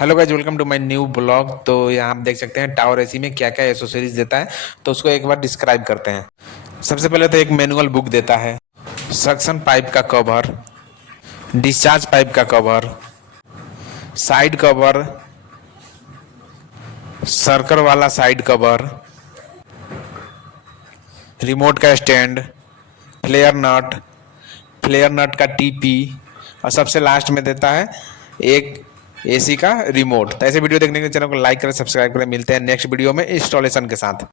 Hello guys, welcome to my new blog. तो यहाँ आप देख सकते हैं टावर एसी में क्या क्या एसेसरीज देता है, तो उसको एक बार डिस्क्राइब करते हैं। सबसे पहले तो एक मैनुअल बुक देता है, सक्शन पाइप का कवर, डिस्चार्ज पाइप का कवर, साइड कवर, सर्कल वाला साइड कवर, रिमोट का स्टैंड, फ्लेयर नट का टीपी, और सबसे लास्ट में देता है एक एसी का रिमोट। तो ऐसे वीडियो देखने के लिए चैनल को लाइक करें, सब्सक्राइब करें। मिलते हैं नेक्स्ट वीडियो में इंस्टॉलेशन के साथ।